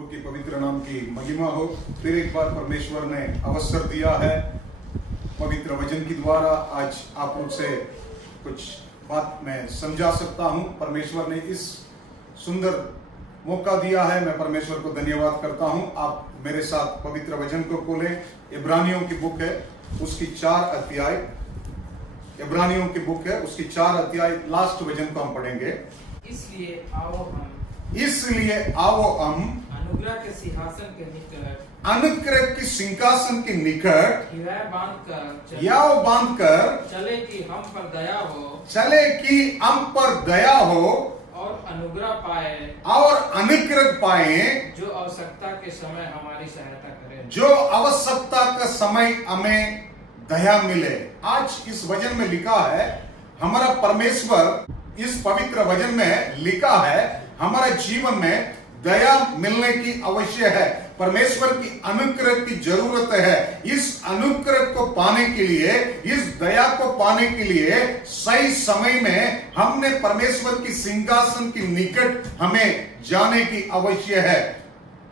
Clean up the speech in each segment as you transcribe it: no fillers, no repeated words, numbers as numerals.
प्रभु की पवित्र नाम की महिमा हो। फिर एक बार परमेश्वर ने अवसर दिया है पवित्र वचन के द्वारा आज आप लोग से कुछ बात मैं समझा सकता हूं। परमेश्वर ने इस सुंदर मौका दिया है, मैं परमेश्वर को धन्यवाद करता हूं। आप मेरे साथ पवित्र वचन को खोलें। इब्रानियों की बुक है, उसकी 4 अध्याय, इब्रानियों की बुक है, उसकी 4 अध्याय, लास्ट वचन को हम पढ़ेंगे। इसलिए आओ हम अनुग्रह के सिंहासन के निकट, अनुग्रह की सिंहासन के निकट याव बांधकर चले कि हम पर दया हो, चले कि हम पर दया हो और अनुग्रह पाए जो आवश्यकता के समय हमारी सहायता करे, जो आवश्यकता का समय हमें दया मिले। आज इस वचन में लिखा है, हमारा परमेश्वर इस पवित्र वचन में लिखा है, हमारे जीवन में दया मिलने की आवश्यक है। परमेश्वर की अनुग्रह की जरूरत है। इस अनुग्रह को पाने के लिए, इस दया को पाने के लिए सही समय में हमने परमेश्वर की सिंहासन के निकट हमें जाने की आवश्यक है।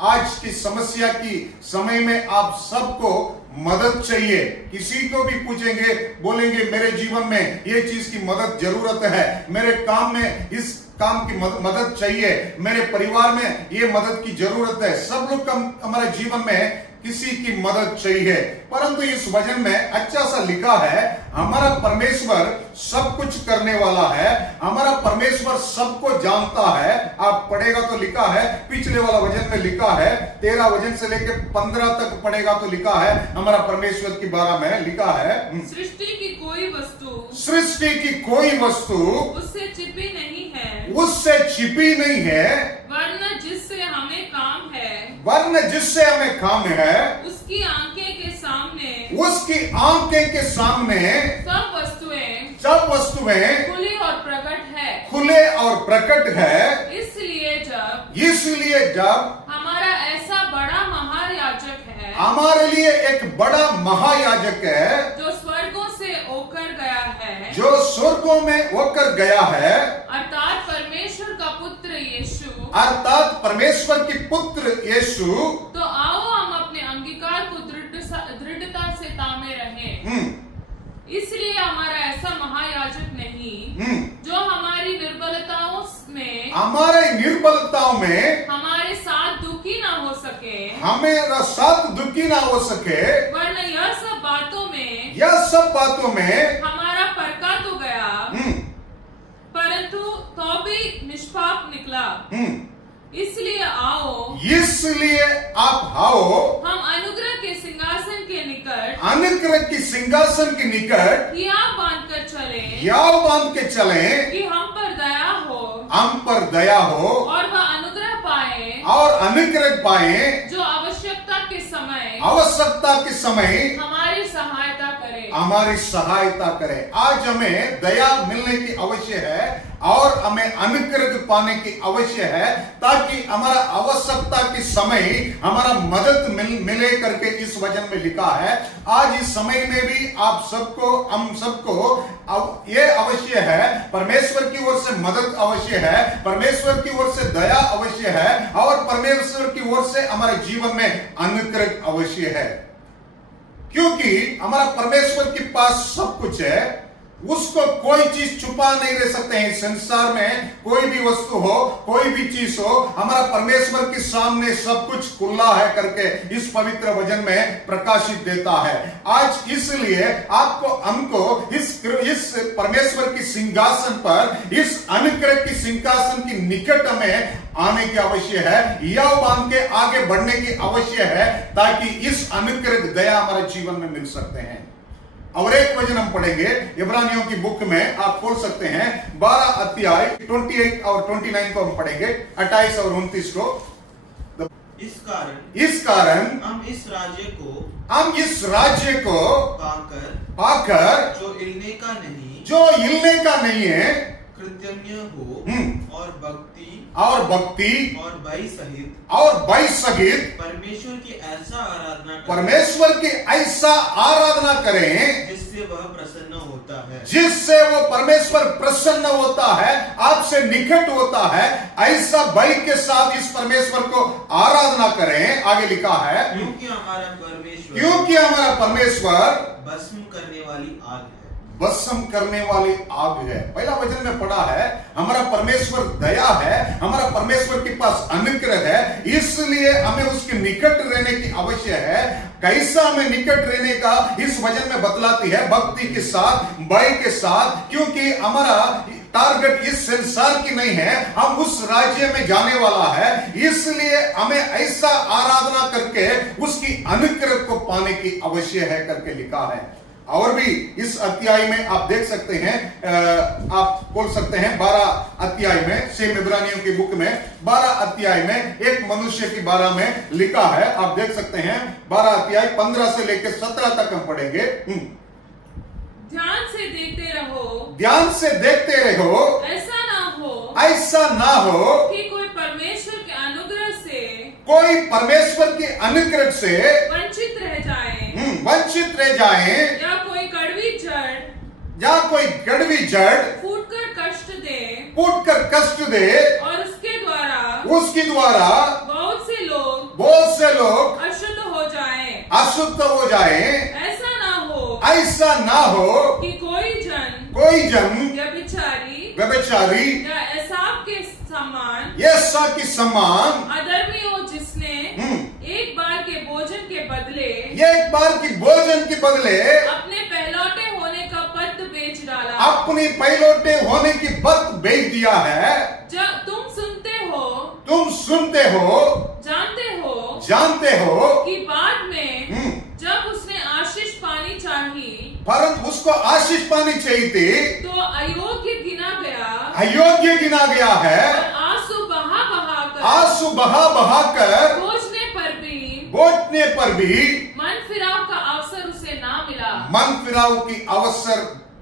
आज की समस्या की समय में आप सबको मदद चाहिए। किसी को भी पूछेंगे, बोलेंगे मेरे जीवन में ये चीज की मदद जरूरत है, मेरे काम में इस काम की मदद चाहिए, मेरे परिवार में ये मदद की जरूरत है। सब लोग का हमारे जीवन में किसी की मदद चाहिए, परंतु इस वचन में अच्छा सा लिखा है, हमारा परमेश्वर सब कुछ करने वाला है, हमारा परमेश्वर सबको जानता है। आप पढ़ेगा तो लिखा है, पिछले वाला वचन में लिखा है, 13 वचन से लेकर 15 तक पढ़ेगा तो लिखा है, हमारा परमेश्वर के बारे में लिखा है, सृष्टि की कोई वस्तु उससे छिपी नहीं है, उससे छिपी नहीं है, वरन जिससे हमें काम है, उसकी आंखें के सामने सब वस्तुएं खुले और प्रकट है। इसलिए जब हमारा ऐसा बड़ा महायाजक है, हमारे लिए एक बड़ा महायाजक है, जो स्वर्गों से होकर गया है, जो स्वर्गों में होकर गया है, अर्थात परमेश्वर का पुत्र यीशु, अर्थात परमेश्वर की पुत्र यीशु, तो आओ हम अपने अंगीकार को दृढ़ता से तामे रहें। इसलिए हमारा ऐसा महायाजक नहीं, जो हमारी निर्बलताओं में हमारे साथ दुखी ना हो सके, वरना यह सब बातों में हमारा परखा तो गया, परंतु तो भी निष्पाप निकला। इसलिए आप आओ, हम अनुग्रह के सिंहासन के निकट याव बांध के चले कि हम पर दया हो और वह अनुग्रह पाए जो आवश्यकता के समय हमारी सहायता करे। आज हमें दया मिलने की आवश्यक है और हमें अनुग्रह पाने की आवश्यक है, ताकि हमारा आवश्यकता के समय हमारा मदद मिले करके इस वचन में लिखा है। आज इस समय में भी आप सबको, हम सबको ये अवश्य है, परमेश्वर की ओर से मदद अवश्य है, परमेश्वर की ओर से दया अवश्य है, और परमेश्वर की ओर से हमारे जीवन में अनुग्रह अवश्य है। क्योंकि हमारा परमेश्वर के पास सब कुछ है, उसको कोई चीज छुपा नहीं रह सकते हैं। संसार में कोई भी वस्तु हो, कोई भी चीज हो, हमारा परमेश्वर के सामने सब कुछ खुला है करके इस पवित्र वचन में प्रकाशित देता है। आज इसलिए आपको, हमको इस परमेश्वर की सिंहासन पर, इस अनुग्रह की सिंहासन के निकट में आने की आवश्यक है, याव बांध के आगे बढ़ने की आवश्यक है, ताकि इस अनुग्रह दया हमारे जीवन में मिल सकते हैं। और एक वचन हम पढ़ेंगे इब्रानियों की बुक में, आप खोल सकते हैं, 12 अध्याय 28 और 29 को हम पढ़ेंगे, 28 और 29 को। इस कारण हम इस राज्य को पाकर जो हिलने का नहीं है, कृतज्ञ हो और भक्ति और भय सहित परमेश्वर की ऐसा आराधना करें जिससे वह प्रसन्न जिससे वो परमेश्वर प्रसन्न होता है, आपसे निकट होता है, ऐसा भय के साथ इस परमेश्वर को आराधना करें। आगे लिखा है, क्योंकि हमारा परमेश्वर भस्म करने वाली आग है। भस्म करने वाली आग है। पहला वचन में पढ़ा है, हमारा परमेश्वर दया है, हमारा परमेश्वर के पास अनुग्रह है, इसलिए हमें उसके निकट रहने की आवश्यक है। कैसा हमें निकट रहने का इस वचन में बतलाती है, भक्ति के साथ, भय के साथ, क्योंकि हमारा टारगेट इस संसार की नहीं है, हम उस राज्य में जाने वाला है, इसलिए हमें ऐसा आराधना करके उसकी अनुग्रह को पाने की आवश्यक है करके लिखा है। और भी इस अध्याय में आप देख सकते हैं, आप बोल सकते हैं 12 अध्याय में, सेम इब्रानियों की बुक में 12 अध्याय में एक मनुष्य के बारे में लिखा है। आप देख सकते हैं 12 अध्याय 15 से लेकर 17 तक हम पढ़ेंगे। ध्यान से देखते रहो, ध्यान से देखते रहो, ऐसा ना हो कि कोई परमेश्वर के अनुग्रह से, कोई परमेश्वर के अनुग्रह से वंचित रह जाए, या कोई कड़वी जड़ फूटकर कष्ट दे, और उसके द्वारा बहुत से लोग अशुद्ध हो जाए। ऐसा ना हो कि कोई जन व्यभिचारी या एसाव के समान अधर्मी हो, जिसने एक बार के भोजन के बदले अपने पहलौटे होने का पद बेच डाला, अपनी पहलौटे होने की बत बेच दिया है। जब तुम सुनते हो, जानते हो कि बाद में जब उसने आशीष पानी चाहिए, परंतु उसको आशीष पानी चाहिए थी, तो अयोग्य गिना गया है, और आंसू बहा कर बोझने पर भी मन फिराव का अवसर उसे ना मिला। मन फिराव की अवसर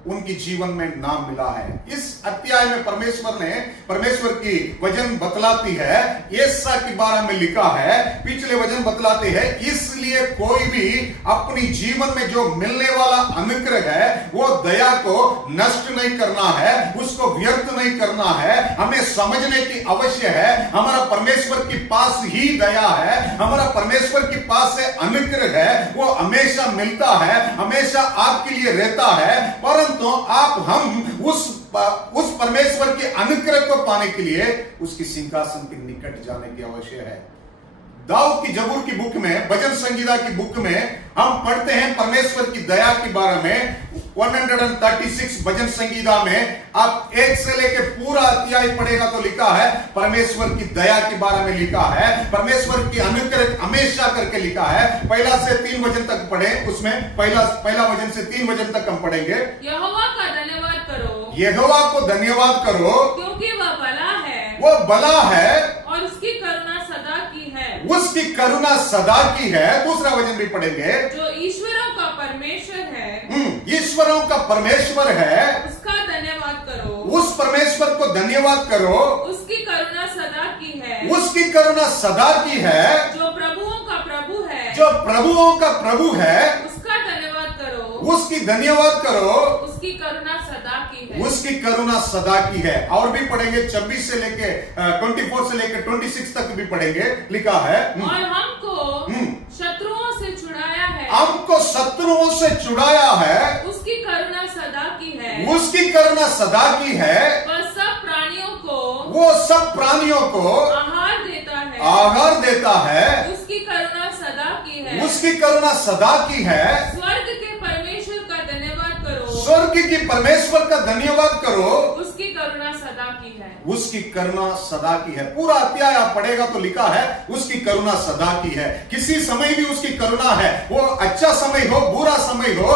उनकी जीवन में नाम मिला है। इस अध्याय में परमेश्वर की वचन बतलाती है, येसा के बारे में लिखा है, पिछले वचन बतलाते हैं, इसलिए कोई भी अपनी जीवन में जो मिलने वाला अनुग्रह है वो दया को नष्ट नहीं करना है, उसको व्यर्थ नहीं करना है। हमें समझने की आवश्यक है, हमारा परमेश्वर के पास ही दया है, हमारा परमेश्वर के पास से अनुग्रह है, वो हमेशा मिलता है, हमेशा आपके लिए रहता है। परंतु तो हम उस परमेश्वर के अनुग्रह को पाने के लिए उसकी सिंहासन के निकट जाने की आवश्यक है। दाऊद की जबूर की बुक में, भजन संगीता की बुक में हम पढ़ते हैं परमेश्वर की दया के बारे में। 136 भजन संगीता में आप 1 से लेकर पूरा अध्याय पढ़ेगा तो लिखा है परमेश्वर की दया के बारे में लिखा है, परमेश्वर की अनुग्रह हमेशा करके लिखा है। पहला से 3 वचन तक पढ़े, उसमें पहला वचन से 3 वचन तक हम पढ़ेंगे। यहोवा का धन्यवाद करो, यहोवा को धन्यवाद करो, क्योंकि वह भला है और उसकी करुणा सदा की है। उसकी करुणा सदा की है। दूसरा वचन भी पढ़ेंगे, जो ईश्वरों का परमेश्वर है, ईश्वरों का परमेश्वर है, उसका धन्यवाद करो, उस परमेश्वर को धन्यवाद करो, उसकी करुणा सदा की है, उसकी करुणा सदा की है, जो प्रभुओं का प्रभु है, उसका धन्यवाद करो, उसकी धन्यवाद करो, उसकी करुणा सदा की है, उसकी करुणा सदा की है। और भी पढ़ेंगे 26 से लेके 24 से लेके 26 तक भी पढ़ेंगे, लिखा है, और हमको शत्रुओं से छुड़ाया है, हमको शत्रुओं से छुड़ाया है, उसकी करुणा सदा की है, उसकी करुणा सदा की है, वह सब प्राणियों को आहार देता है, उसकी करुणा सदा की है, उसकी करुणा सदा की है। स्वर्ग के परमेश्वर का धन्यवाद करो, स्वर्ग की परमेश्वर का धन्यवाद करो, उसकी करुणा सदा की है, उसकी करुणा सदा की है। पूरा अध्याय आप पढ़ेगा तो लिखा है उसकी करुणा सदा की है। किसी समय भी उसकी करुणा है, वो अच्छा समय हो, बुरा समय हो,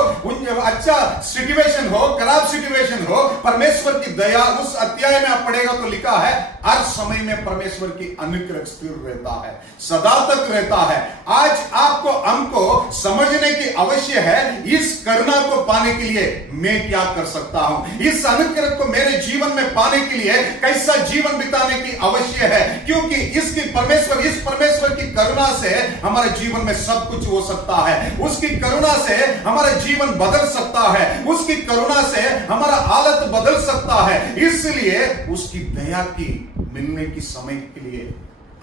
अच्छा सिचुएशन हो, खराब सिचुएशन हो, परमेश्वर की दया उस अध्याय में आप पढ़ेगा तो लिखा है हर समय में परमेश्वर की अनुग्रह स्थिर रहता है, सदा तक रहता है। आज आपको हमको समझने की आवश्यक है, इस करुणा को पाने के लिए मैं क्या कर सकता हूं, इस अनुग्रह को मेरे जीवन में पाने के लिए कैसा जीवन बिताने की आवश्यक है, क्योंकि इस परमेश्वर की करुणा से हमारे जीवन में सब कुछ हो सकता है। उसकी करुणा से हमारा जीवन बदल सकता है, उसकी करुणा से हमारा हालत बदल सकता है। इसलिए उसकी दया की मिलने की समय के लिए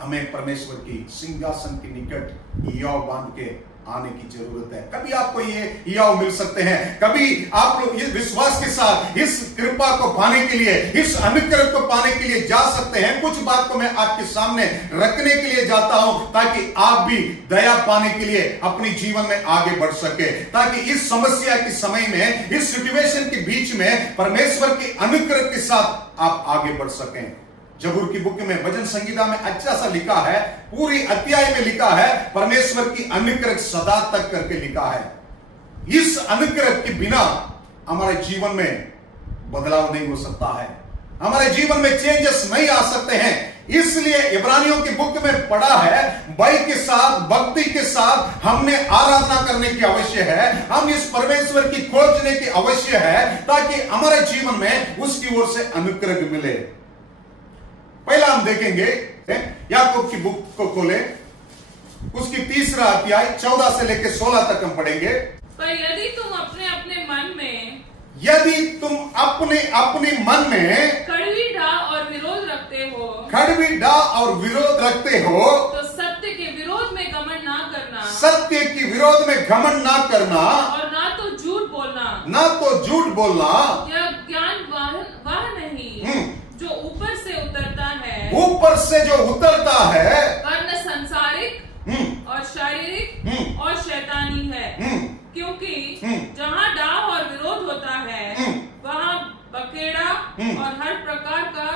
हमें परमेश्वर की सिंहासन के निकट हियाव बांध के आने की जरूरत है। कभी आपको ये हियाव मिल सकते हैं, कभी आप लोग इस विश्वास के साथ इस कृपा को पाने के लिए, इस अनुग्रह को पाने के लिए जा सकते हैं। कुछ बात को मैं आपके सामने रखने के लिए जाता हूं ताकि आप भी दया पाने के लिए अपने जीवन में आगे बढ़ सके, ताकि इस समस्या के समय में, इस सिचुएशन के बीच में परमेश्वर के अनुग्रह के साथ आप आगे बढ़ सकें। जबूर की बुक में, भजन संगीता में अच्छा सा लिखा है, पूरी अध्याय में लिखा है, परमेश्वर की अनुग्रह सदा तक करके लिखा है। इस अनुग्रह के बिना हमारे जीवन में बदलाव नहीं हो सकता है, हमारे जीवन में चेंजेस नहीं आ सकते हैं। इसलिए इब्रानियों की बुक में पढ़ा है, भय के साथ, भक्ति के साथ हमने आराधना करने की आवश्यक है, हम इस परमेश्वर की खोजने की आवश्यक है, ताकि हमारे जीवन में उसकी ओर से अनुग्रह मिले। पहला हम देखेंगे, याकूब की बुक को खोले, उसकी 3रा अध्याय 14 से लेकर 16 तक हम पढ़ेंगे। पर यदि तुम अपने अपने मन में कड़वी डाह और विरोध रखते हो, तो सत्य के विरोध में घमंड ना करना, और ना तो झूठ बोलना, यह ज्ञान वह नहीं जो ऊपर से उतरता है, वरन संसारिक और शारीरिक और शैतानी है। क्योंकि जहाँ डाह और विरोध होता है, वहाँ बकेड़ा और हर प्रकार का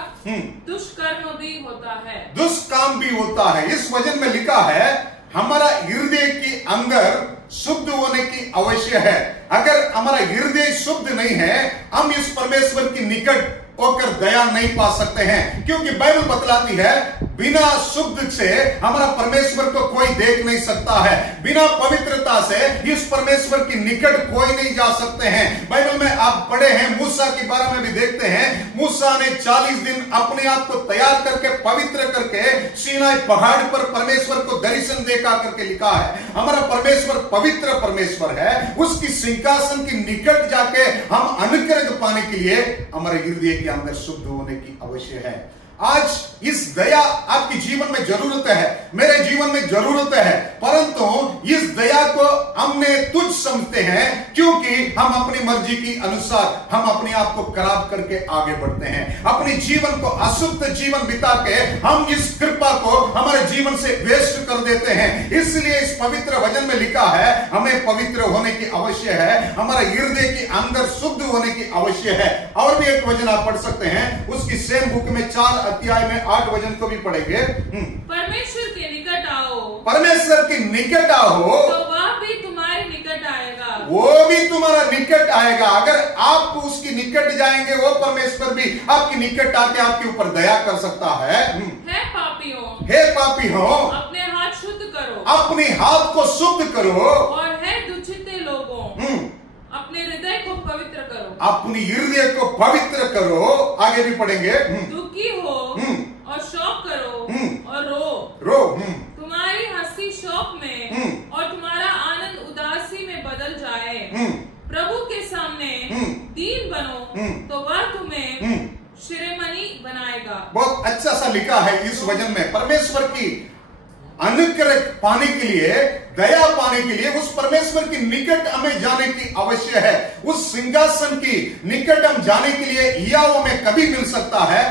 दुष्कर्म भी होता है, दुष्काम भी होता है। इस वचन में लिखा है, हमारा हृदय के अंदर शुद्ध होने की आवश्यक है। अगर हमारा हृदय शुद्ध नहीं है, हम इस परमेश्वर की निकट होकर दया नहीं पा सकते हैं, क्योंकि बाइबल बतलाती है, बिना शुद्ध से हमारा परमेश्वर को कोई देख नहीं सकता है, बिना पवित्रता से इस परमेश्वर की निकट कोई नहीं जा सकते हैं। बाइबल में आप पढ़े हैं, मूसा के बारे में भी देखते हैं, मूसा ने 40 दिन अपने आप को तैयार करके, पवित्र करके सीनाई पहाड़ पर परमेश्वर को दर्शन देखा करके लिखा है, हमारा परमेश्वर पवित्र परमेश्वर है, उसकी सिंहासन की निकट जाके हम अनुग्रह पाने के लिए हमारे हृदय के अंदर शुद्ध होने की आवश्यक है। आज इस दया आपके जीवन में जरूरत है, मेरे जीवन में जरूरत है, परंतु इस दया को हमने तुच्छ समझते हैं, क्योंकि हम अपनी मर्जी के अनुसार हम अपने आप को खराब करके आगे बढ़ते हैं, अपने जीवन को अशुद्ध जीवन बिता के हम इस कृपा को हमारे जीवन से वेस्ट कर देते हैं। इसलिए इस पवित्र वचन में लिखा है, हमें पवित्र होने की आवश्यक है, हमारे हृदय के अंदर शुद्ध होने की आवश्यक है। और भी एक वचन आप पढ़ सकते हैं, उसकी सेम बुक में 4 अध्याय में 8 वचन को भी पढ़ेंगे। परमेश्वर के निकट आओ, परमेश्वर के निकट आओ, तो वह भी तुम्हारे निकट आएगा, वो भी तुम्हारा निकट आएगा। अगर आप उसकी निकट जाएंगे, वो परमेश्वर भी आपके निकट आके आपके ऊपर दया कर सकता है। हे पापियों, अपने हाथ शुद्ध करो, अपने हाथ को शुद्ध करो, और है दुचित्ते लोगों, अपने हृदय को पवित्र करो, अपनी हृदय को पवित्र करो। आगे भी पढ़ेंगे, दुखी हो और शोक करो और रो, तुम्हारी हंसी शोक में और तुम्हारा आनंद उदासी में बदल जाए। प्रभु के सामने दीन बनो, तो वह तुम्हें शिरोमणि बनाएगा। बहुत अच्छा सा लिखा है इस वचन में, परमेश्वर की अनुग्रह पाने के लिए, दया पाने के लिए उस परमेश्वर की निकट हमें जाने की आवश्यक है। उस सिंहासन की निकट हम जाने के लिए हियाव में कभी मिल सकता है,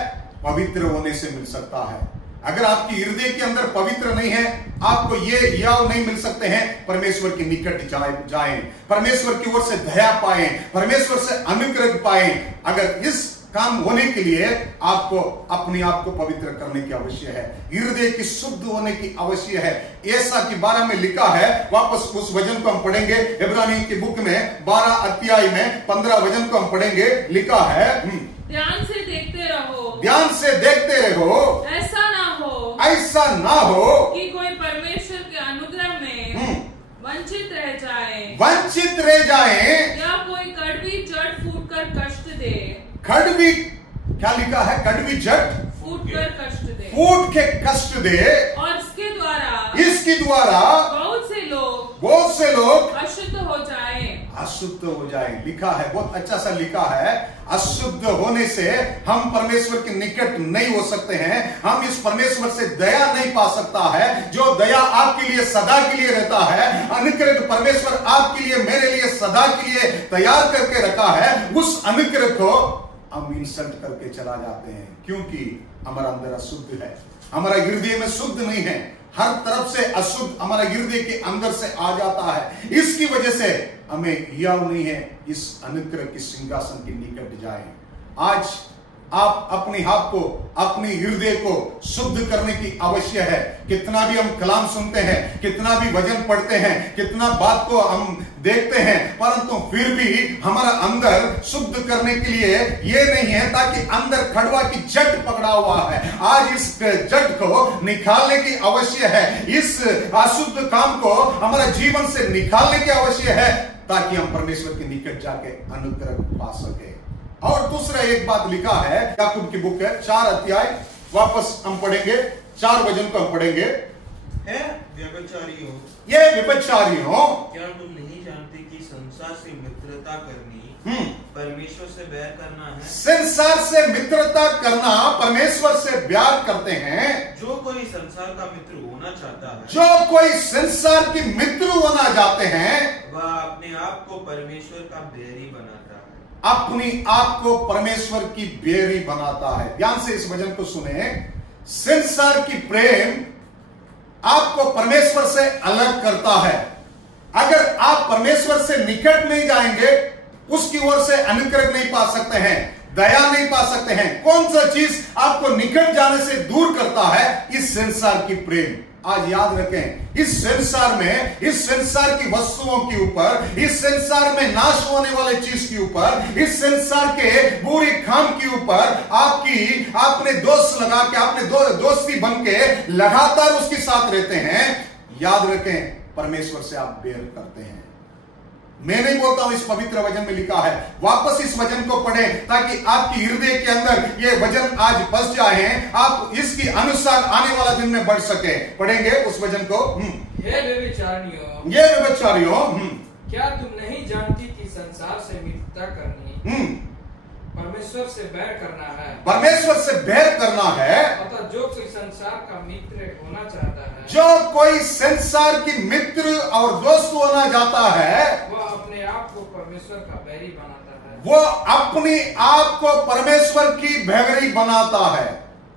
पवित्र होने से मिल सकता है। अगर आपकी हृदय के अंदर पवित्र नहीं है, आपको ये हियाव नहीं मिल सकते हैं परमेश्वर के निकट जाएं, परमेश्वर की ओर से दया पाएं, परमेश्वर से अनुग्रह पाएं। अगर इस काम होने के लिए आपको अपने आप को पवित्र करने की आवश्यक है, हृदय की शुद्ध होने की आवश्यक है। ऐसा के बारे में लिखा है, वापस उस वचन को हम पढ़ेंगे, इब्रानियों की बुक में 12 अध्याय में 15 वचन को हम पढ़ेंगे। लिखा है, ध्यान से देखते रहो, ध्यान से देखते रहो, ऐसा ना हो कि कोई परमेश्वर के अनुग्रह में वंचित रह जाएं, वंचित रह जाएं, या कोई कड़वी जड़ फूट कर कष्ट दे। कड़वी, क्या लिखा है? कड़वी जड़ फूट कर कष्ट दे, फूट के कष्ट दे, और इसके द्वारा बहुत से लोग अशुद्ध हो जाएं। अशुद्ध हो जाए। लिखा है, बहुत अच्छा सा लिखा है, अशुद्ध होने से हम परमेश्वर के निकट नहीं हो सकते हैं। हम इस परमेश्वर से दया नहीं पा सकता है, जो दया आपके लिए सदा के लिए रहता है। अनुग्रह परमेश्वर आपके लिए, मेरे लिए सदा के लिए तैयार करके रखा है। उस अनुग्रह को हम इंसल्ट करके चला जाते हैं, क्योंकि हमारा अंदर अशुद्ध है, हमारा हृदय में शुद्ध नहीं है, हर तरफ से अशुद्ध हमारा हृदय के अंदर से आ जाता है। इसकी वजह से हमें हियाव नहीं है इस अनुग्रह के सिंहासन के निकट जाए। आज आप अपने हाथ को, अपने हृदय को शुद्ध करने की आवश्यक है। कितना भी हम कलाम सुनते हैं, कितना भी वचन पढ़ते हैं, कितना बात को हम देखते हैं, परंतु फिर भी हमारा अंदर शुद्ध करने के लिए ये नहीं है, ताकि अंदर खड़वा की जड़ पकड़ा हुआ है। आज इस जड़ को निकालने की आवश्यक है। इस अशुद्ध काम को हमारा जीवन से निकालने की आवश्यक है, ताकि हम परमेश्वर के निकट जाके अनुग्रह पा सके। और दूसरा एक बात लिखा है, याकूब की बुक है 4 अध्याय, वापस हम पढ़ेंगे, 4 वचन को हम पढ़ेंगे। है व्यभिचारियों, ये व्यभिचारियों, क्या तुम नहीं जानते कि संसार से मित्रता करनी परमेश्वर से बैर करना है? संसार से मित्रता करना परमेश्वर से बैर करते हैं। जो कोई संसार का मित्र होना चाहता है, जो कोई संसार की मित्र होना चाहते हैं, वह अपने आप को परमेश्वर का बैरी बनाता है। अपनी आप को परमेश्वर की बैरी बनाता है। ध्यान से इस वचन को सुने। संसार की प्रेम आपको परमेश्वर से अलग करता है। अगर आप परमेश्वर से निकट नहीं जाएंगे, उसकी ओर से अनुग्रह नहीं पा सकते हैं, दया नहीं पा सकते हैं। कौन सा चीज आपको निकट जाने से दूर करता है? इस संसार की प्रेम। आज याद रखें, इस संसार में, इस संसार की वस्तुओं के ऊपर, इस संसार में नाश होने वाले चीज के ऊपर, इस संसार के बुरे काम के ऊपर आपने दोस्त लगा के, आपने दोस्ती बन के लगातार उसके साथ रहते हैं। याद रखें, परमेश्वर से आप बैर करते हैं। मैं नहीं बोलता हूं, इस पवित्र वचन में लिखा है। वापस इस वचन को पढ़ें, ताकि आपकी हृदय के अंदर ये वचन आज बस जाए, आप इसके अनुसार आने वाला दिन में बढ़ सके। पढ़ेंगे उस वचन को। हे व्यभिचारियों, ये व्यभिचारियों, क्या तुम नहीं जानती कि संसार से मित्रता करनी परमेश्वर से बैर करना है? परमेश्वर से बैर करना है। अतः जो कोई संसार का मित्र होना चाहता है, जो कोई संसार की मित्र और दोस्त होना चाहता है, वह अपने आप को परमेश्वर का बैरी बनाता है। वो अपने आप को परमेश्वर की बैरी बनाता है।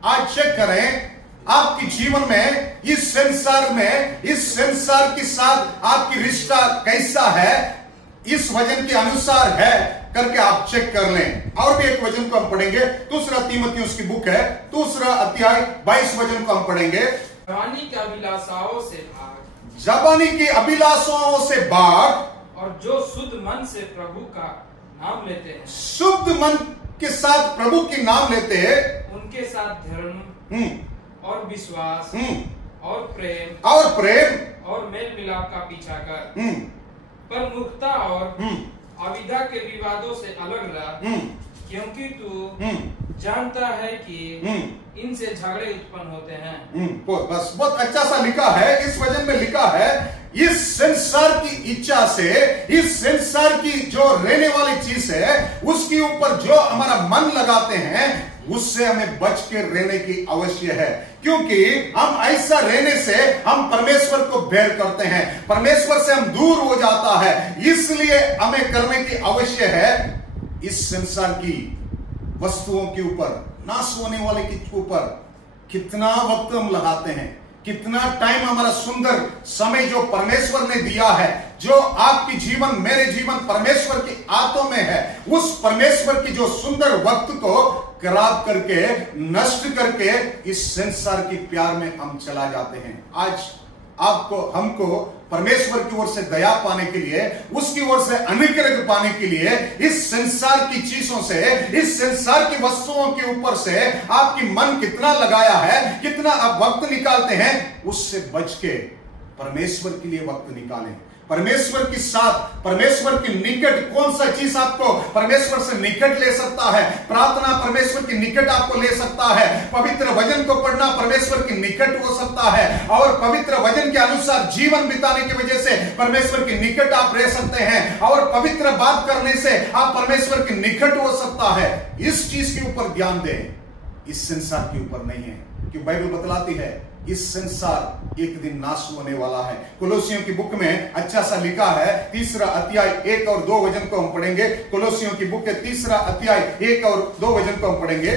आज चेक करें, आपके जीवन में, इस संसार में, इस संसार के साथ आपकी रिश्ता कैसा है, इस वचन के अनुसार है करके आप चेक कर लें। और भी एक वचन को हम पढ़ेंगे, दूसरा तीमुथियुस की बुक है, दूसरा अध्याय 22 वचन को हम पढ़ेंगे। जवानी की अभिलाषाओं से भाग, जवानी की अभिलाषाओं से भाग, और जो शुद्ध मन से प्रभु का नाम लेते हैं, शुद्ध मन के साथ प्रभु के नाम लेते हैं, उनके साथ धर्म और विश्वास और प्रेम और मेल मिलाप का पीछा कर, पर मूर्खता और अविद्या के विवादों से अलग रह, क्योंकि तू जानता है कि इनसे झगड़े उत्पन्न होते हैं। बस बहुत अच्छा सा लिखा है, इस वचन में लिखा है, इस संसार की इच्छा से, इस संसार की जो रहने वाली चीज है, उसके ऊपर जो हमारा मन लगाते हैं, उससे हमें बच के रहने की आवश्यक है। क्योंकि हम ऐसा रहने से हम परमेश्वर को बैर करते हैं, परमेश्वर से हम दूर हो जाता है। इसलिए हमें करने की आवश्यक है, इस संसार की वस्तुओं के ऊपर, नाश होने वाले के ऊपर कितना वक्त हम लगाते हैं, कितना टाइम हमारा सुंदर समय जो परमेश्वर ने दिया है, जो आपकी जीवन, मेरे जीवन परमेश्वर के हाथों में है, उस परमेश्वर की जो सुंदर वक्त को खराब करके, नष्ट करके इस संसार की प्यार में हम चला जाते हैं। आज आपको, हमको परमेश्वर की ओर से दया पाने के लिए, उसकी ओर से अनुग्रह पाने के लिए, इस संसार की चीजों से, इस संसार की वस्तुओं के ऊपर से आपकी मन कितना लगाया है, कितना आप वक्त निकालते हैं, उससे बच के परमेश्वर के लिए वक्त निकालें। परमेश्वर के साथ, परमेश्वर के निकट कौन सा चीज आपको परमेश्वर से निकट ले सकता है? प्रार्थना परमेश्वर के निकट आपको ले सकता है। पवित्र वचन को पढ़ना परमेश्वर के निकट हो सकता है, और पवित्र वचन के अनुसार जीवन बिताने की वजह से परमेश्वर के निकट आप रह सकते हैं, और पवित्र बात करने से आप परमेश्वर के निकट हो सकता है। इस चीज के ऊपर ध्यान दें, इस संसार के ऊपर नहीं है, क्योंकि बाइबल बतलाती है इस संसार एक दिन नाश होने वाला है। कुलोसियों की बुक में अच्छा सा लिखा है, 3 अध्याय 1 और 2 वचन को हम पढ़ेंगे। कुलोसियों की बुक के 3 अध्याय 1 और 2 वचन को हम पढ़ेंगे।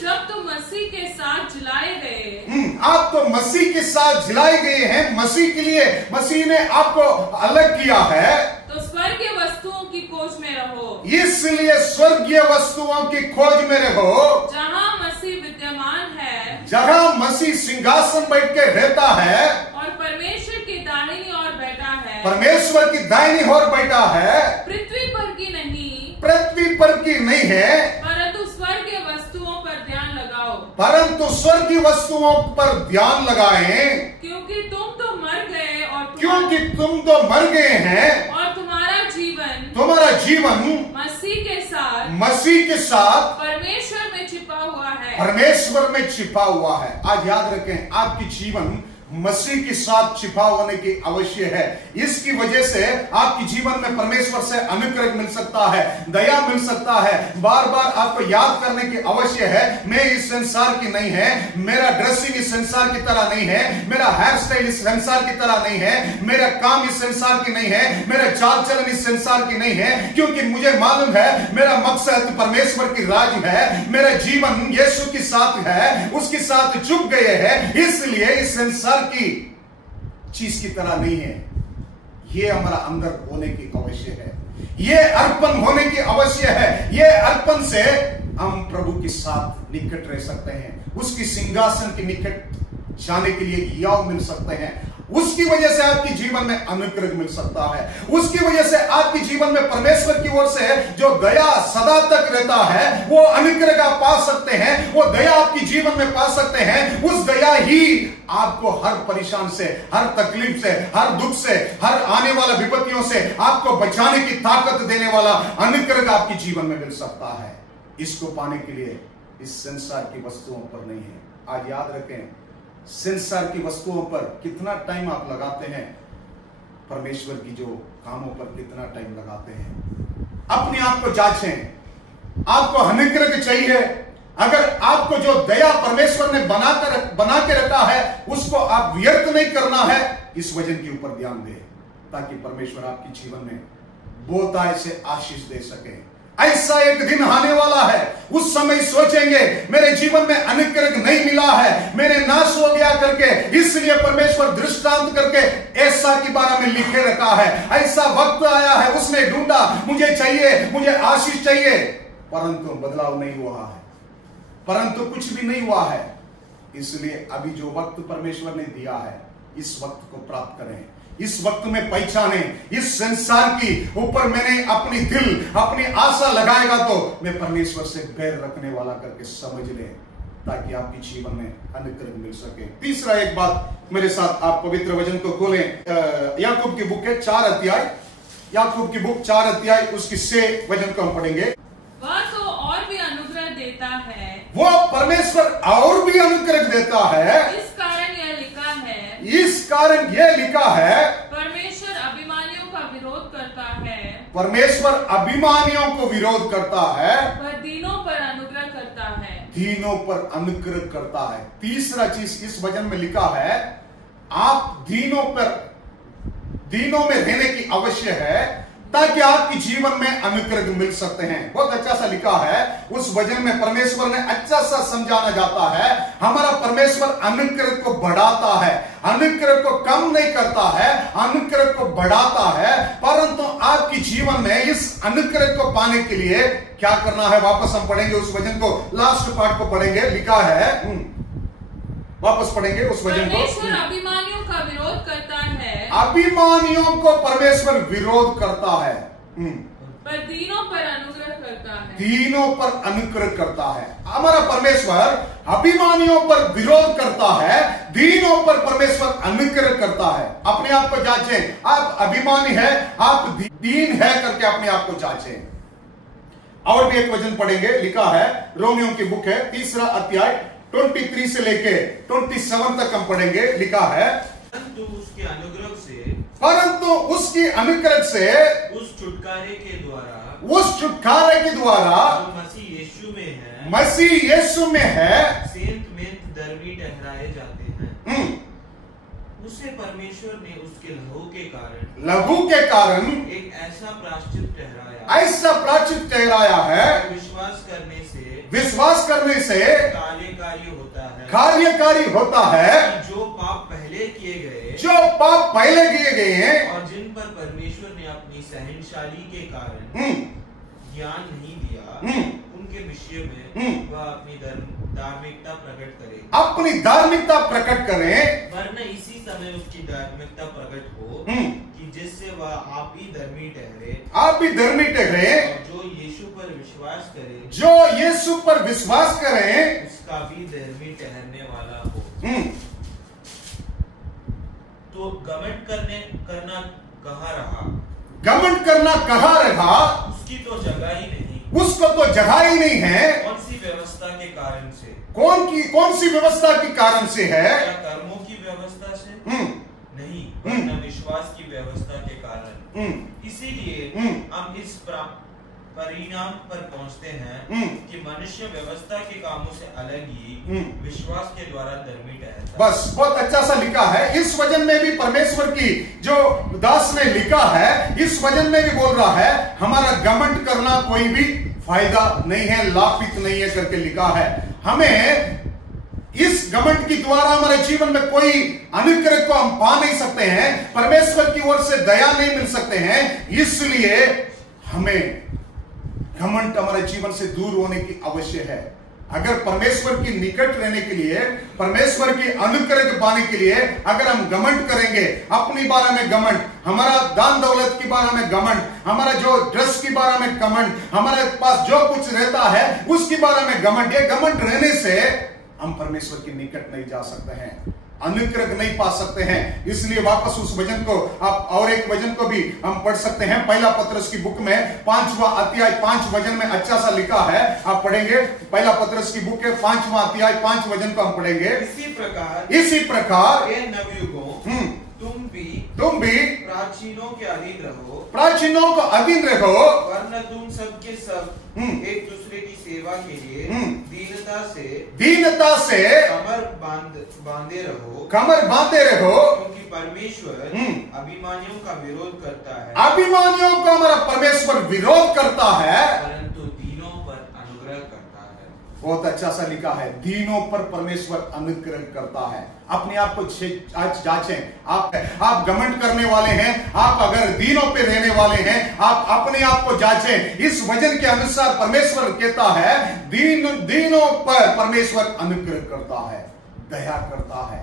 जब तुम मसीह के साथ जिलाए गए, आप तो मसीह के साथ जिलाए गए हैं। मसीह के लिए मसीह ने आपको अलग किया है, तो स्वर्गीय वस्तुओं की खोज में रहो। इसलिए स्वर्गीय वस्तुओं की खोज में रहो, जहाँ मसीह विद्यमान है, जहाँ मसीह सिंहासन बैठ के रहता है, और परमेश्वर की दाहिनी ओर बैठा है। परमेश्वर की दाहिनी ओर बैठा है। पृथ्वी पर की नहीं, पृथ्वी पर की नहीं है, परंतु स्वर्गीय वस्तुओं पर ध्यान लगाओ। परंतु स्वर्गीय वस्तुओं पर ध्यान लगाएं, क्योंकि तुम तो मर गए, और क्योंकि तुम तो मर गए हैं, और तुम्हारा जीवन मसीह के साथ परमेश्वर में छिपा हुआ है। परमेश्वर में छिपा हुआ है। आज याद रखें, आपकी जीवन मसीह के साथ छिपा होने की आवश्य है। इसकी वजह से आपके जीवन में परमेश्वर से अनुग्रह मिल सकता है, दया मिल सकता है। बार बार आपको याद करने की आवश्य है, मैं इस संसार की नहीं है, मेरा ड्रेसिंग इस संसार की तरह नहीं है, मेरा हेयर स्टाइल इस संसार की तरह नहीं है, मेरा काम इस संसार की नहीं है, मेरा चाल चलन इस संसार की नहीं है, क्योंकि मुझे मालूम है मेरा मकसद परमेश्वर की राज है, मेरा जीवन यीशु के साथ है, उसके साथ जुड़ गए हैं। इसलिए इस संसार की चीज की तरह नहीं है, ये हमारा अंदर होने की आवश्य है, ये अर्पण होने की आवश्य है। ये अर्पण से हम प्रभु के साथ निकट रह सकते हैं, उसकी सिंहासन के निकट जाने के लिए याव मिल सकते हैं। उसकी वजह से आपके जीवन में अनुग्रह मिल सकता है, उसकी वजह से आपके जीवन में परमेश्वर की ओर से जो दया सदा तक रहता है, वो अनुग्रह आप पा सकते हैं, वो दया आपके जीवन में पा सकते हैं। उस दया ही आपको हर परेशान से, हर तकलीफ से, हर दुख से, हर आने वाला विपत्तियों से आपको बचाने की ताकत देने वाला अनुग्रह आपके जीवन में मिल सकता है। इसको पाने के लिए इस संसार की वस्तुओं पर नहीं है। आज याद रखें, संसार की वस्तुओं पर कितना टाइम आप लगाते हैं, परमेश्वर की जो कामों पर कितना टाइम लगाते हैं। अपने आप को जांचें। आपको अनुग्रह चाहिए, अगर आपको जो दया परमेश्वर ने बना के रखा है उसको आप व्यर्थ नहीं करना है। इस वचन के ऊपर ध्यान दें, ताकि परमेश्वर आपके जीवन में बहुतायत से आशीष दे सके। ऐसा एक दिन आने वाला है, उस समय सोचेंगे मेरे जीवन में अनुग्रह नहीं मिला है, मेरे नाश हो गया करके, इसलिए परमेश्वर दृष्टांत करके ऐसा के बारे में लिखे रखा है। ऐसा वक्त आया है, उसने ढूंढा, मुझे चाहिए, मुझे आशीष चाहिए, परंतु बदलाव नहीं हुआ है, परंतु कुछ भी नहीं हुआ है। इसलिए अभी जो वक्त परमेश्वर ने दिया है, इस वक्त को प्राप्त करें, इस वक्त में पहचाने। इस संसार की ऊपर मैंने अपनी दिल, अपनी आशा लगाएगा तो मैं परमेश्वर से बैर रखने वाला करके समझ ले, ताकि आपके जीवन में अनुग्रह मिल सके। तीसरा एक बात मेरे साथ आप पवित्र वचन को खोलें, याकूब की बुक है 4 अध्याय, याकूब की बुक 4 अध्याय उसकी 6 वचन को हम पढ़ेंगे। वह तो और भी अनुग्रह देता है, वो परमेश्वर और भी अनुग्रह देता है। इस कारण यह लिखा है, इस कारण यह लिखा है, परमेश्वर अभिमानियों का विरोध करता है, परमेश्वर अभिमानियों को विरोध करता है, वह दीनों पर अनुग्रह करता है, दीनों पर अनुग्रह करता है। तीसरा चीज इस वचन में लिखा है, आप दीनों में रहने की आवश्यक है, ताकि आपके जीवन में अनुग्रह मिल सकते हैं। बहुत अच्छा सा लिखा है उस वचन में, परमेश्वर ने अच्छा सा समझाना जाता है। हमारा परमेश्वर अनुग्रह को बढ़ाता है, अनुग्रह को कम नहीं करता है, अनुग्रह को बढ़ाता है। परंतु आपके जीवन में इस अनुग्रह को पाने के लिए क्या करना है, वापस हम पढ़ेंगे उस वचन को, लास्ट पार्ट को पढ़ेंगे। लिखा है, वापस पढ़ेंगे उस वचन को। परमेश्वर अभिमानियों का विरोध करता है, अभिमानियों को परमेश्वर विरोध करता है, पर दीनों पर अनुग्रह करता है, दीनों पर अनुग्रह करता है। हमारा परमेश्वर अभिमानियों पर विरोध करता है, दीनों पर परमेश्वर अनुग्रह करता है। अपने आप को जांचें, आप अभिमानी है, आप दीन है करके अपने आप को जांचें। और भी एक वचन पढ़ेंगे, लिखा है रोमियों की बुक है 3 अध्याय 23 से लेके 27 तक हम पढ़ेंगे। लिखा है परंतु उसके अनुग्रह से, परंतु उसकी अनुग्रह से, उस छुटकारे के द्वारा जो मसीह यीशु में है, मसीह यीशु में है, सेंत में धर्मी ठहराए जाते हैं। उसे परमेश्वर ने उसके लहू के कारण एक ऐसा प्रायश्चित ठहराया है, विश्वास करने से कार्यकारी होता है, जो पाप पहले किए गए हैं, और जिन पर परमेश्वर ने अपनी सहनशाली के कारण ज्ञान नहीं दिया, उनके विषय में वह अपनी धार्मिकता प्रकट करे, वरना इसी समय उसकी धार्मिकता प्रकट हो, कि जिससे वह आप भी धर्मी ठहरे, और जो यीशु पर विश्वास करे, उसका भी धर्मी ठहरने वाला हो। तो घमंड करना कहाँ रहा? उसकी तो जगह ही नहीं, उसको तो जगह ही नहीं है। कौन सी व्यवस्था के कारण से? कौन सी व्यवस्था के कारण से है? क्या कर्मों की व्यवस्था से? नहीं, वरना विश्वास की व्यवस्था के कारण। इसीलिए हम इस परिणाम पर पहुंचते हैं कि मनुष्य व्यवस्था के कामों से अलग ही विश्वास के द्वारा धर्मी ठहरता है। बस बहुत अच्छा सा लिखा है। इस वचन में भी परमेश्वर की जो दास ने लिखा है, इस वचन में भी बोल रहा है हमारा घमंड करना कोई भी फायदा नहीं है, लाभित नहीं है करके लिखा है। हमें इस घमंड के द्वारा हमारे जीवन में कोई अनुग्रह को हम पा नहीं सकते हैं, परमेश्वर की ओर से दया नहीं मिल सकते हैं। इसलिए हमें घमंड हमारे जीवन से दूर होने की आवश्यक है। अगर परमेश्वर की निकट रहने के लिए, परमेश्वर की अनुग्रह पाने के लिए अगर हम घमंड करेंगे, अपनी बारे में घमंड, हमारा दान दौलत की बारे में घमंड, हमारा जो ड्रेस की बारे में घमंड, हमारे पास जो कुछ रहता है उसकी बारे में घमंड, ये घमंड रहने से हम परमेश्वर के निकट नहीं जा सकते हैं, अनुग्रह नहीं पा सकते हैं। इसलिए वापस उस वचन को आप और एक वचन को भी हम पढ़ सकते हैं। पहला पत्रस की बुक में 5वां अध्याय 5 वचन में अच्छा सा लिखा है, आप पढ़ेंगे। पहला पत्रस की बुक के 5वां अध्याय 5 वचन को हम पढ़ेंगे। इसी प्रकार नवयुगों तुम भी प्राचीनों के अधीन रहो, वरना तुम सबके सब एक दूसरे की सेवा के लिए दीनता से कमर बांधे रहो, क्योंकि परमेश्वर अभिमानियों का विरोध करता है, अभिमानियों का हमारा परमेश्वर विरोध करता है, परंतु दीनों पर अनुग्रह करता है। बहुत अच्छा सा लिखा है, दीनों पर परमेश्वर अनुग्रह करता है। अपने आप को आज जांचें। आप घमंड करने वाले हैं, आप अगर दीनों पे रहने वाले हैं, आप अपने आप को जांचें। इस वचन के अनुसार परमेश्वर कहता है दीनों पर परमेश्वर अनुग्रह करता है, दया करता है।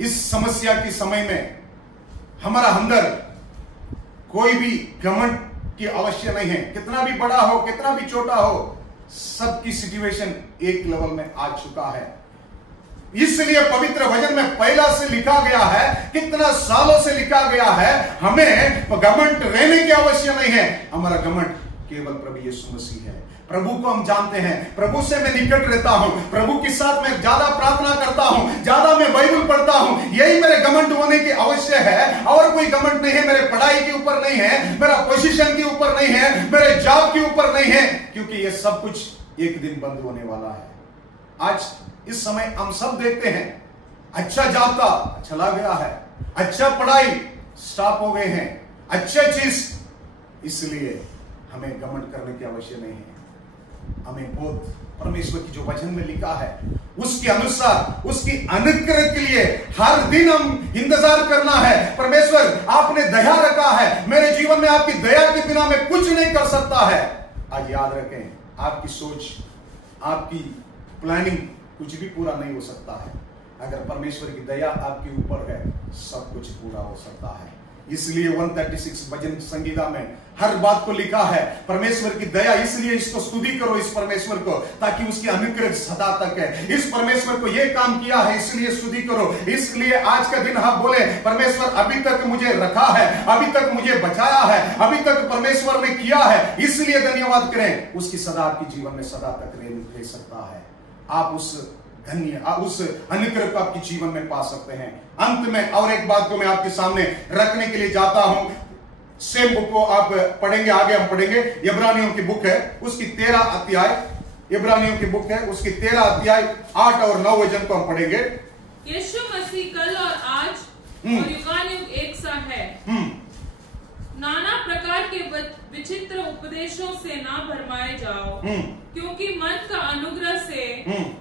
इस समस्या के समय में हमारा अंदर कोई भी घमंड की आवश्यक नहीं है, कितना भी बड़ा हो, कितना भी छोटा हो, सबकी सिचुएशन एक लेवल में आ चुका है। इसलिए पवित्र वचन में पहला से लिखा गया है, कितना सालों से लिखा गया है, हमें घमंड रहने की आवश्यक नहीं है। हमारा घमंड केवल प्रभु यीशु मसीह है। प्रभु को हम जानते हैं, प्रभु से मैं निकट रहता हूं, प्रभु के साथ मैं ज्यादा प्रार्थना करता हूं, ज्यादा मैं बाइबल पढ़ता हूं, यही मेरे घमंड होने की आवश्यक है। और कोई घमंड नहीं है, मेरे पढ़ाई के ऊपर नहीं है, मेरा पोजीशन के ऊपर नहीं है, मेरे जॉब के ऊपर नहीं है, क्योंकि ये सब कुछ एक दिन बंद होने वाला है। आज इस समय हम सब देखते हैं, अच्छा जॉब था चला गया है, अच्छा पढ़ाई स्टॉप हो गए हैं, अच्छा चीज, इसलिए हमें घमंड करने की आवश्यकता नहीं है। हमें बहुत परमेश्वर की जो वचन में लिखा है उसके अनुसार, उसकी अनुग्रह के लिए हर दिन हम इंतजार करना है। परमेश्वर आपने दया रखा है, मेरे जीवन में आपकी दया के बिना मैं कुछ नहीं कर सकता है। आज याद रखें, आपकी सोच, आपकी प्लानिंग कुछ भी पूरा नहीं हो सकता है। अगर परमेश्वर की दया आपके ऊपर है, सब कुछ पूरा हो सकता है। इसलिए 136 भजन संगीता में हर बात को लिखा है, परमेश्वर की दया, इसलिए इसको स्तुति करो इस परमेश्वर को, ताकि उसकी अनुग्रह सदा तक है। इस परमेश्वर को यह काम किया है, इसलिए स्तुति करो। इसलिए आज का दिन हम बोले, परमेश्वर अभी तक मुझे रखा है, अभी तक मुझे बचाया है, अभी तक परमेश्वर ने किया है, इसलिए धन्यवाद करें। उसकी सदा आपके जीवन में सदा तक रह सकता है। आप उस अनुग्रह को आपके जीवन में पा सकते हैं। अंत में और एक बात को मैं आपके सामने रखने के लिए जाता हूं। सेम बुक को आप पढ़ेंगे, आगे हम पढ़ेंगे। इब्रानियों की बुक है, उसकी 13 अध्याय, इब्रानियों की बुक है, उसकी 13 अध्याय 8 और 9 वचन को हम पढ़ेंगे। यीशु मसीह कल और आज और युगानुयुग एक सा है। नाना प्रकार के विचित्र उपदेशों से ना भरमाए जाओ, क्योंकि मन का अनुग्रह से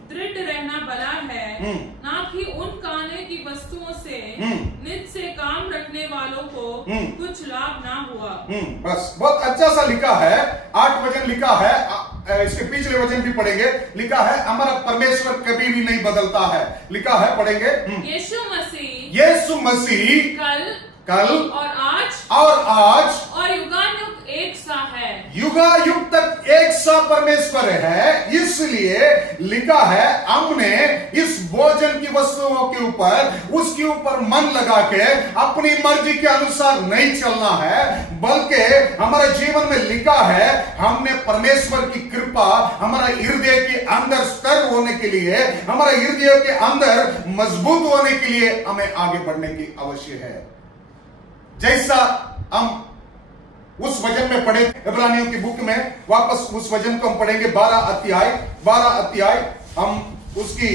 दृढ़ रहना भला है, ना कि उन खाने की वस्तुओं से नित से काम रखने वालों को कुछ लाभ ना हुआ। बस बहुत अच्छा सा लिखा है, 8 वचन लिखा है, इसके पिछले वचन भी पढ़ेंगे। लिखा है हमारा परमेश्वर कभी भी नहीं बदलता है। लिखा है, पढ़ेंगे। यीशु मसीह कल और आज और युगानुयुग एक सा है। युगायुग तक एक सा परमेश्वर है। इसलिए लिखा है हमने इस भोजन की वस्तुओं के ऊपर, उसके ऊपर मन लगा के अपनी मर्जी के अनुसार नहीं चलना है, बल्कि हमारे जीवन में लिखा है हमने परमेश्वर की कृपा हमारा हृदय के अंदर स्तर होने के लिए, हमारे हृदय के अंदर मजबूत होने के लिए हमें आगे बढ़ने की आवश्यक है। जैसा हम उस वचन में पढ़े इब्रानियों की बुक में, वापस उस वचन को हम पढ़ेंगे। 12 अध्याय हम उसकी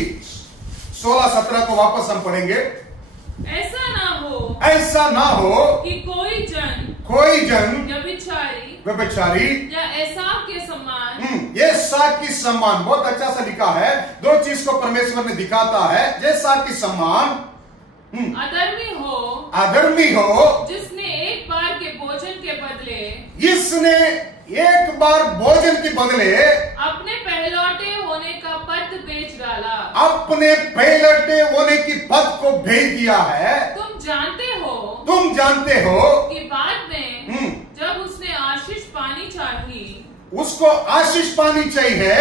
16-17 को वापस हम पढ़ेंगे। ऐसा ना हो कि कोई जन व्यभिचारी या एसाव के समान, ये साग की समान, बहुत अच्छा सा लिखा है। 2 चीज को परमेश्वर ने दिखाता है, जैसा कि समान अधर्मी हो, जिसने एक बार के भोजन के बदले, इसने एक बार भोजन के बदले अपने पहलौठे होने का पद बेच डाला, अपने पहलौठे होने की पद को भेज दिया है। तुम जानते हो कि बाद में जब उसने आशीष पानी चाहिए, उसको आशीष पानी चाहिए,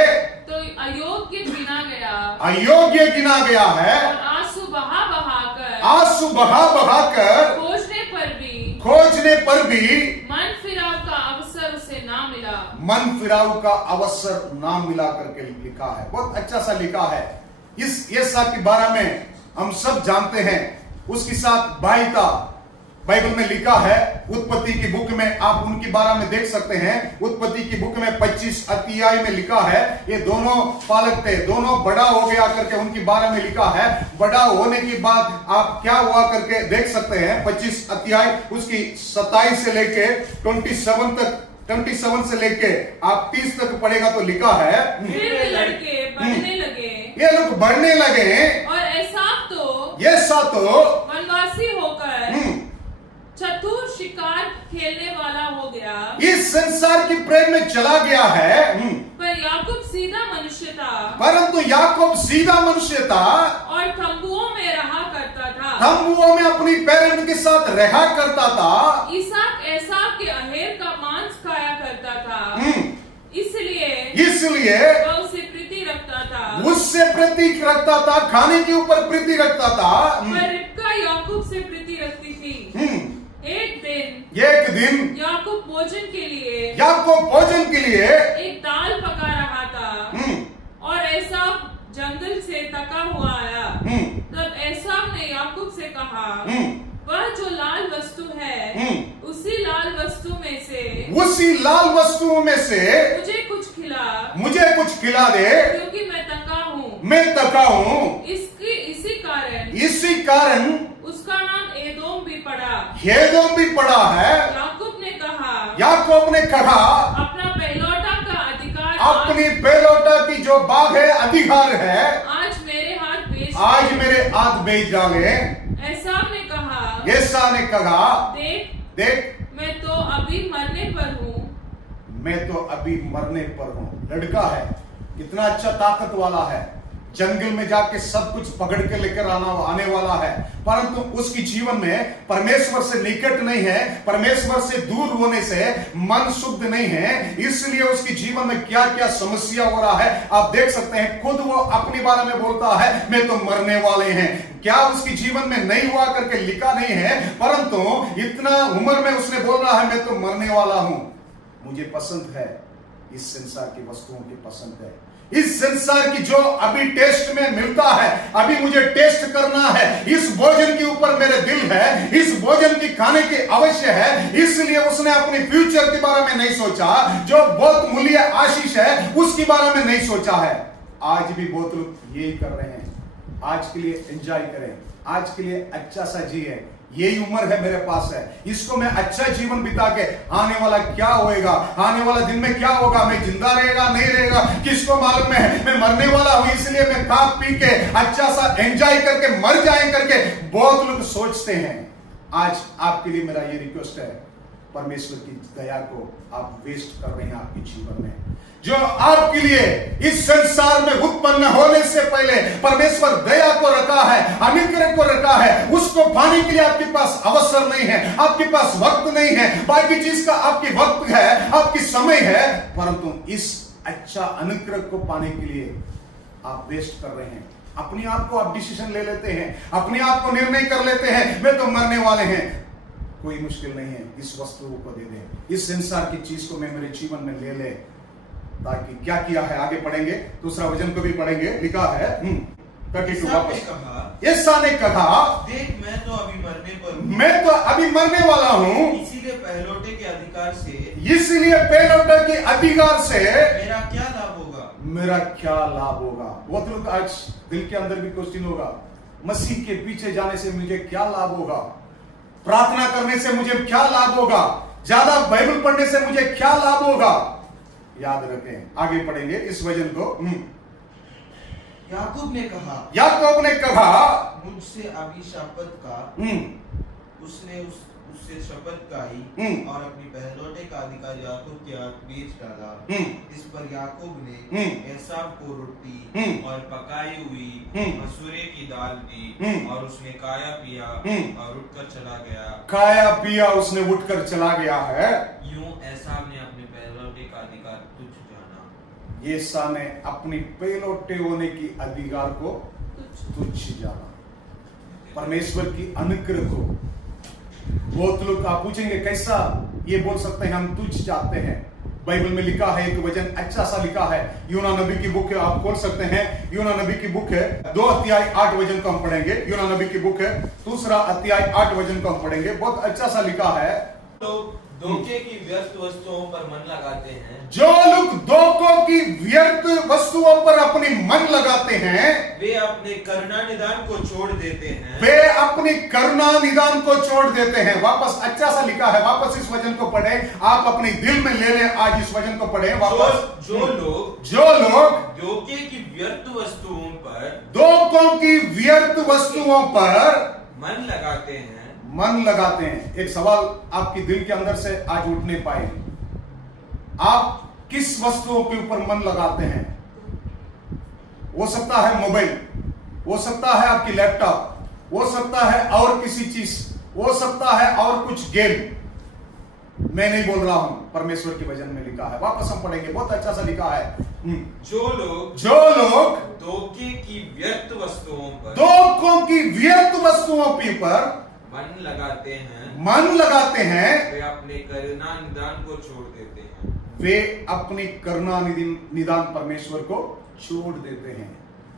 तो अयोग्य गिना गया है। और आंसू बहा कर खोजने पर भी मन फिराव का अवसर उसे ना मिला। मन फिराव का अवसर ना मिला करके लिखा है। बहुत अच्छा सा लिखा है। इस यीशु के बारे में हम सब जानते हैं, उसके साथ भाई था। बाइबल में लिखा है, उत्पत्ति की बुक में आप उनके बारे में देख सकते हैं। उत्पत्ति की बुक में 25 अध्याय में लिखा है, ये दोनों पालक थे, दोनों बड़ा हो गया करके उनके बारे में लिखा है। बड़ा होने के बाद आप क्या हुआ करके देख सकते हैं। 25 अध्याय उसकी 27 से लेके 27 से लेके आप 30 तक पढ़ेगा तो लिखा है, फिर लड़के बढ़ने लगे, ये लोग बढ़ने लगे, और ऐसा तो वनवासी होकर चतुर शिकार खेलने वाला हो गया, इस संसार की प्रेम में चला गया है। पर याकूब सीधा मनुष्य था, परंतु याकूब सीधा मनुष्य था और तंबुओं में रहा करता था, तंबुओं में अपनी पेरेंट के साथ रहा करता था। इसहाक एसाव के अहेर का मांस खाया करता था, इसलिए वह उससे प्रीति रखता था, खाने के ऊपर प्रीति रखता था। पर रिबका याकूब से प्रीति रखती थी। एक दिन याकूब भोजन के लिए एक दाल पका रहा था, और एसाव जंगल से थका हुआ आया। तब एसाव ने याकूब से कहा, वह जो लाल वस्तु है, उसी लाल वस्तुओं में से मुझे कुछ खिला दे, क्योंकि मैं तका हूँ। इसी कारण उसका नाम एदोम भी पड़ा है। याकूब ने कहा अपना पहलौठा का अधिकार, अपनी पहलौठा की जो बाग है, अधिकार है, आज मेरे हाथ बेच डाले। एसाव ने कहा देख मैं तो अभी मरने पर हूँ। लड़का है, कितना अच्छा ताकत वाला है, जंगल में जाके सब कुछ पकड़ के लेकर आने वाला है, परंतु उसकी जीवन में परमेश्वर से निकट नहीं है, परमेश्वर से दूर होने से मन शुद्ध नहीं है, इसलिए उसकी जीवन में क्या क्या समस्या हो रहा है आप देख सकते हैं। खुद वो अपने बारे में बोलता है मैं तो मरने वाले हैं, क्या उसकी जीवन में नहीं हुआ करके लिखा नहीं है, परंतु इतना उम्र में उसने बोल रहा है मैं तो मरने वाला हूं। मुझे पसंद है इस संसार की वस्तुओं की पसंद है, इस संसार की जो अभी टेस्ट में मिलता है, अभी मुझे टेस्ट करना है, इस भोजन के ऊपर मेरे दिल है, इस भोजन की खाने की अवश्य है, इसलिए उसने अपने फ्यूचर के बारे में नहीं सोचा, जो बहुत मूल्य आशीष है उसके बारे में नहीं सोचा है। आज भी बहुत लोग यही कर रहे हैं, आज के लिए एंजॉय करें, आज के लिए अच्छा सा जिए, यही उम्र है मेरे पास है, इसको मैं अच्छा जीवन बिता के आने वाला क्या होएगा, आने वाला दिन में क्या होगा, मैं जिंदा रहेगा नहीं रहेगा किसको मालूम है, मैं मरने वाला हूं इसलिए मैं खा पी के अच्छा सा एंजॉय करके मर जाए करके बहुत लोग सोचते हैं। आज आपके लिए मेरा ये रिक्वेस्ट है, परमेश्वर की दया को आप वेस्ट कर रहे हैं आपके जीवन में। जो आपके लिए इस संसार में उत्पन्न होने से पहले परमेश्वर दया को रखा है, अनुग्रह को रखा है, उसको पाने के लिए आपके पास अवसर नहीं है, आपके पास वक्त नहीं है, बाकी चीज का आपकी वक्त है, आपकी समय है, परंतु इस अच्छा अनुग्रह को पाने के लिए आप वेस्ट कर रहे हैं। अपने आप को आप डिसीजन ले लेते हैं, अपने आप को निर्णय कर लेते हैं मैं तो मरने वाले हैं। कोई मुश्किल नहीं है, इस वस्तु को दे दे, इस संसार की चीज को मैं मेरे जीवन में ले ले, ताकि क्या किया है आगे पढ़ेंगे, दूसरा वचन को भी पढ़ेंगे, लिखा है ऐसा ने कहा देख मैं तो अभी मरने पर हूं, मैं तो अभी मरने वाला हूं, इसीलिए पहलौठे के अधिकार से मेरा क्या लाभ होगा, मेरा क्या लाभ होगा। बहुत लोग आज दिल के अंदर भी क्वेश्चन होगा, मसीह के पीछे जाने से मुझे क्या लाभ होगा, प्रार्थना करने से मुझे क्या लाभ होगा, ज्यादा बाइबल पढ़ने से मुझे क्या लाभ होगा। याद रखें, आगे पढ़ेंगे इस वचन को। याकूब ने कहा मुझसे अभी शपथ का, उसने उससे शपथ खाई और अपनी पहलौठे का अधिकार याकूब के हाथ बेच डाला। इस पर याकूब ने एसाव को रोटी और पकाई हुई मसूरे की दाल दी और उसने खाया पिया और उठकर चला गया। खाया पिया उसने उठकर चला गया है। यूं एसाव ने अपने पहलौठे का अधिकार तुच्छ जाना। एसाव ने अपनी पहलौठे होने की अधिकार को तुच्छ जाना, परमेश्वर की अनुग्रह को। बहुत लोग आप पूछेंगे कैसा ये बोल सकते हैं हम तुच्छ जाते हैं। बाइबल में लिखा है एक वचन अच्छा सा लिखा है, यूना नबी की बुक है, आप खोल सकते हैं, यूना नबी की बुक है, 2 अध्याय 8 वचन को हम पढ़ेंगे। यूना नबी की बुक है 2 अध्याय 8 वचन को हम पढ़ेंगे, बहुत अच्छा सा लिखा है। तो धोखे की व्यर्थ वस्तुओं पर मन लगाते हैं, जो लोग धोखों की व्यर्थ वस्तुओं पर अपनी मन लगाते हैं, वे अपने करुणा निदान को छोड़ देते हैं। वे अपनी करुणा निदान को छोड़ देते हैं। वापस अच्छा सा लिखा है, वापस इस वचन को पढ़े, आप अपने दिल में ले लें, आज इस वचन को पढ़े वापस। जो लोग धोखे की व्यर्थ वस्तुओं पर, धोखों की व्यर्थ वस्तुओं पर मन लगाते हैं, एक सवाल आपके दिल के अंदर से आज उठने पाए, आप किस वस्तुओं के ऊपर मन लगाते हैं? हो सकता है मोबाइल, हो सकता है आपकी लैपटॉप, हो सकता है और किसी चीज, हो सकता है और कुछ गेम। मैं नहीं बोल रहा हूं, परमेश्वर के वचन में लिखा है, वापस हम पढ़ेंगे, बहुत अच्छा सा लिखा है। जो लोग धोखे की व्यर्थ वस्तुओं पर, धोखों की व्यर्थ वस्तुओं पर मन लगाते हैं, वे अपने करुणा निदान को छोड़ देते हैं। वे अपनी करुणा निदान परमेश्वर को छोड़ देते हैं।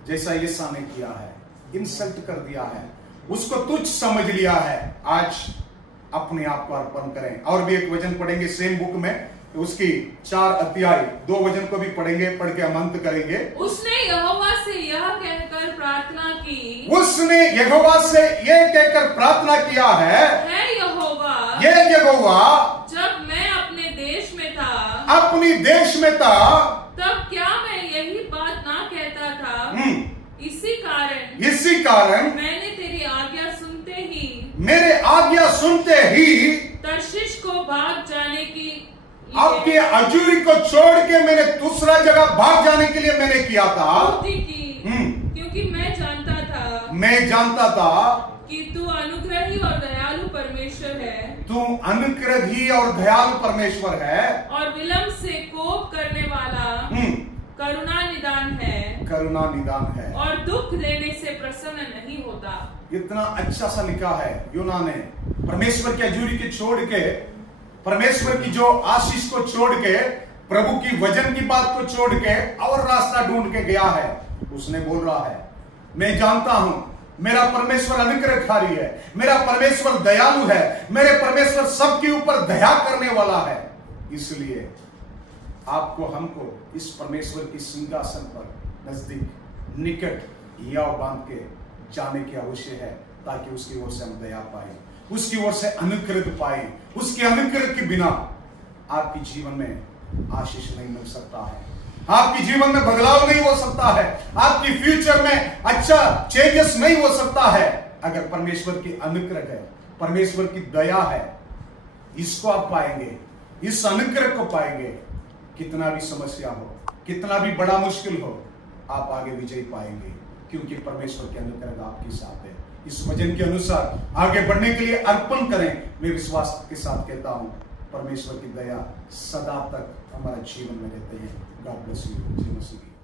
जैसा यीशु ने किया है, इंसल्ट कर दिया है, उसको तुच्छ समझ लिया है। आज अपने आप को अर्पण करें। और भी एक वचन पढ़ेंगे सेम बुक में, उसकी 4 अध्याय 2 वचन को भी पढ़ेंगे, पढ़ के हम अंत करेंगे। उसने यहोवा से यह कहकर प्रार्थना की, उसने यहोवा से यह कहकर प्रार्थना किया है, ये यहोवा, जब मैं अपने देश में था, तब क्या मैं यही बात ना कहता था? इसी कारण मैंने तेरी आज्ञा सुनते ही तर्शीश को भाग जाने की, आपके अजूरी को छोड़ के मैंने दूसरा जगह भाग जाने के लिए मैंने किया था। मैं जानता था कि तू अनुग्रही और दयालु परमेश्वर है। तू अनुग्रही और दयालु परमेश्वर है और विलंब से कोप करने वाला करुणा निदान है। करुणा निदान है और दुख देने से प्रसन्न नहीं होता। इतना अच्छा सा लिखा है यूना ने। परमेश्वर की हजूरी के छोड़ के, परमेश्वर की जो आशीष को छोड़ के, प्रभु की वचन की बात को छोड़ के और रास्ता ढूंढ के गया है। उसने बोल रहा है मैं जानता हूं मेरा परमेश्वर अनुग्रहकारी है, मेरा परमेश्वर दयालु है, मेरे परमेश्वर सबके ऊपर दया करने वाला है। इसलिए आपको हमको इस परमेश्वर की सिंहासन पर नजदीक निकट याव बांध के जाने की आवश्यक है, ताकि उसकी ओर से हम दया पाए, उसकी ओर से अनुग्रह पाए। उसके अनुग्रह के बिना आपके जीवन में आशीष नहीं मिल सकता है, आपके जीवन में बदलाव नहीं हो सकता है, आपकी फ्यूचर में अच्छा चेंजेस नहीं हो सकता है अगर परमेश्वर की अनुग्रह है, परमेश्वर की दया है। इसको आप पाएंगे, इस अनुग्रह को पाएंगे। कितना भी समस्या हो, कितना भी बड़ा मुश्किल हो, आप आगे विजय पाएंगे, क्योंकि परमेश्वर के अनुग्रह आपके साथ है। इस वचन के अनुसार आगे बढ़ने के लिए अर्पण करें। मैं विश्वास के साथ कहता हूं परमेश्वर की दया सदा तक हमारे जीवन में रहते हैं। God bless you.